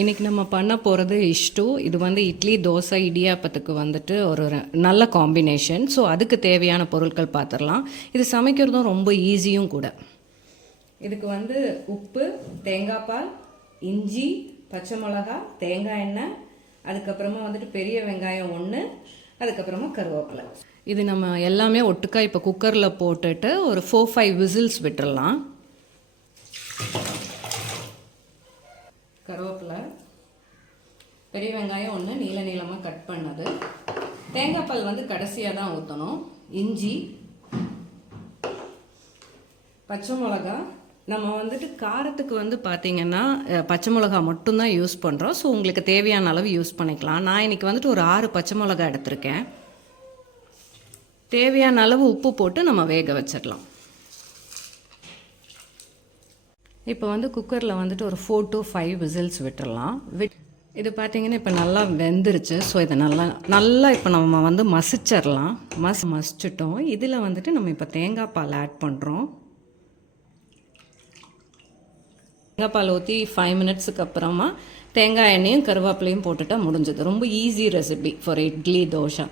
இன்றைக்கி நம்ம பண்ண போகிறது இஷ்டு. இது வந்து இட்லி, தோசை, இடியாப்பத்துக்கு வந்துட்டு ஒரு நல்ல காம்பினேஷன். ஸோ அதுக்கு தேவையான பொருட்கள் பார்த்துடலாம். இது சமைக்கிறதும் ரொம்ப ஈஸியும் கூட. இதுக்கு வந்து உப்பு, தேங்காய் பால், இஞ்சி, பச்சை மிளகா, தேங்காய் எண்ணெய், அதுக்கப்புறமா வந்துட்டு பெரிய வெங்காயம் 1, அதுக்கப்புறமா கருவேப்பிலை. இது நம்ம எல்லாமே ஒட்டுக்கா இப்போ குக்கரில் போட்டுட்டு ஒரு 4-5 விசில்ஸ் விட்டுடலாம். கருவேப்பிலை, பெரிய வெங்காயம் 1 நீள நீளமாக கட் பண்ணது, தேங்காய் பால் வந்து கடைசியாக தான் ஊற்றணும், இஞ்சி, பச்சை மிளகா. நம்ம வந்துட்டு காரத்துக்கு வந்து பார்த்திங்கன்னா பச்சை மிளகா மட்டும்தான் யூஸ் பண்ணுறோம். ஸோ உங்களுக்கு தேவையான அளவு யூஸ் பண்ணிக்கலாம். நான் இன்றைக்கி வந்துட்டு ஒரு 6 பச்சை மிளகா எடுத்திருக்கேன். தேவையான அளவு உப்பு போட்டு நம்ம வேக வச்சிடலாம். இப்போ வந்து குக்கரில் வந்துட்டு ஒரு 4 to 5 விசில்ஸ் விட்டுடலாம். இது பார்த்திங்கன்னா இப்போ நல்லா வெந்துருச்சு. ஸோ இதை நல்லா இப்போ நம்ம வந்து மசிச்சிடலாம். மசிச்சிட்டோம். இதில் வந்துட்டு நம்ம இப்போ தேங்காய் பால் ஆட் பண்ணுறோம். தேங்காய் பால் ஊற்றி 5 மினிட்ஸுக்கு அப்புறமா தேங்காய் எண்ணெயும் கருவேப்பிலையும் போட்டுட்டா முடிஞ்சது. ரொம்ப easy recipe for idli, dosa.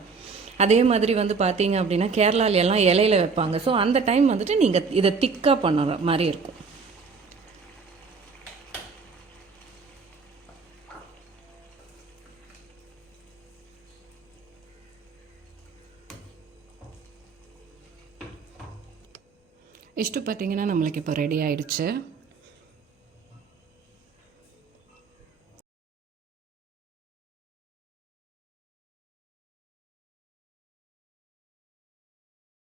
அதே மாதிரி வந்து பார்த்தீங்க அப்படின்னா கேரளாலெல்லாம் இலையில வைப்பாங்க. ஸோ அந்த டைம் வந்துட்டு நீங்கள் இதை திக்காக பண்ணுற மாதிரி இருக்கும். இஷ்டு பார்த்திங்கன்னா நம்மளுக்கு இப்போ ரெடி ஆகிடுச்சு.